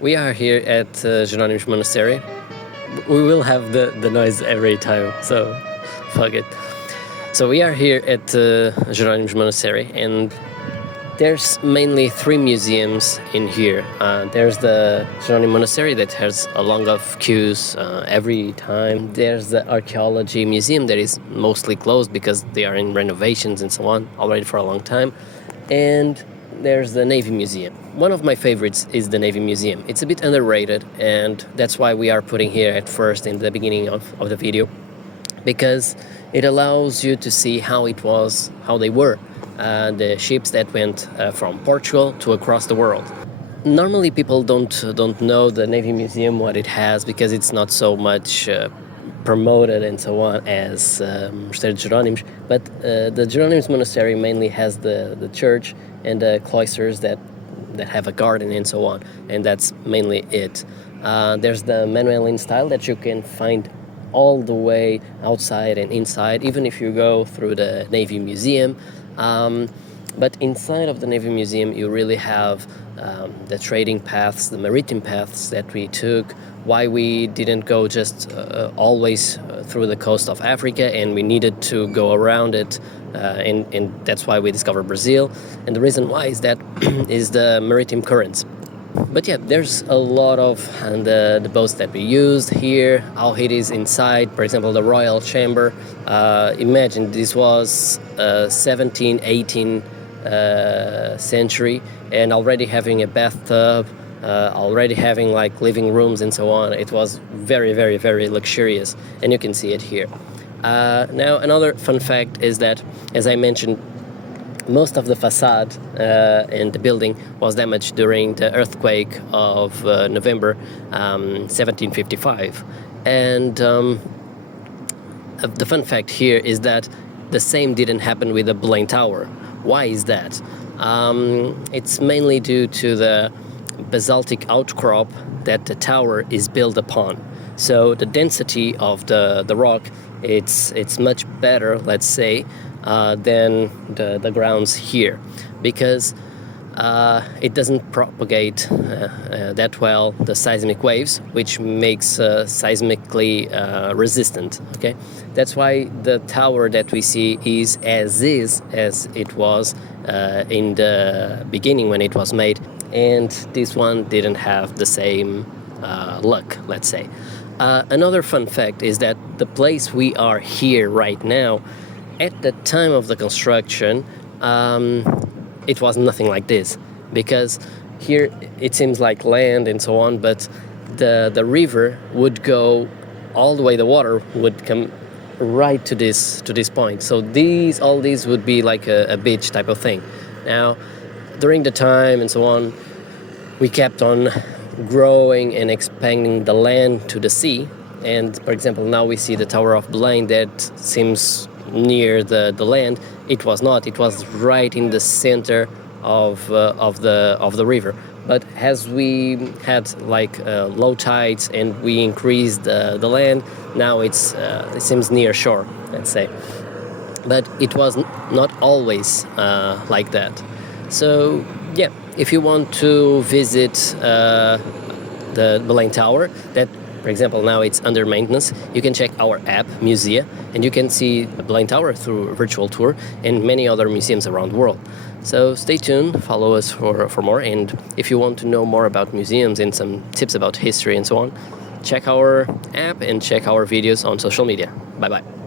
We are here at Jerónimo Monastery. We will have the noise every time, so fuck it. So we are here at Jerónimo Monastery, and there's mainly three museums in here. There's the Jerónimo Monastery that has a long of queues every time. There's the archaeology museum that is mostly closed because they are in renovations and so on already for a long time. And there's the Navy Museum. One of my favorites is the Navy Museum. It's a bit underrated, and that's why we are putting here at first in the beginning of the video, because it allows you to see how they were, the ships that went from Portugal to across the world. Normally people don't know the Navy Museum, what it has, because it's not so much promoted and so on as Monastery de Jerónimos, but the Jerónimos Monastery mainly has the church and the cloisters that have a garden and so on, and that's mainly it. There's the Manueline style that you can find all the way outside and inside, even if you go through the Navy Museum. But inside of the Navy Museum you really have the trading paths, the maritime paths that we took, why we didn't go just always through the coast of Africa, and we needed to go around it, and that's why we discovered Brazil. And the reason why is that is the maritime currents. But yeah, there's a lot of the boats that we used here, how it is inside. For example, the Royal Chamber. Imagine this was 17, 18 century, and already having a bathtub, already having like living rooms and so on. It was very, very, very luxurious, and you can see it here. Now, another fun fact is that, as I mentioned, most of the facade and the building was damaged during the earthquake of November 1755. And the fun fact here is that the same didn't happen with the Belem Tower. Why is that? It's mainly due to the basaltic outcrop that the tower is built upon. So the density of the rock, it's much better, let's say, than the grounds here, because it doesn't propagate that well the seismic waves, which makes seismically resistant. Okay, that's why the tower that we see is as it was in the beginning when it was made, and this one didn't have the same luck, let's say. Another fun fact is that the place we are here right now, at the time of the construction, it was nothing like this, because here it seems like land and so on, but the river would go all the way, the water would come right to this point. So all these would be like a beach type of thing. Now, during the time and so on, we kept on growing and expanding the land to the sea. And for example, now we see the Tower of Belem that seems near the land. It was not. It was right in the center of the river. But as we had like low tides and we increased the land, now it seems near shore, let's say. But it was not always like that. So yeah, if you want to visit the Belem Tower, that, for example, now it's under maintenance, you can check our app, Muzea, and you can see the Belem Tower through a virtual tour and many other museums around the world. So stay tuned, follow us for more, and if you want to know more about museums and some tips about history and so on, check our app and check our videos on social media. Bye-bye.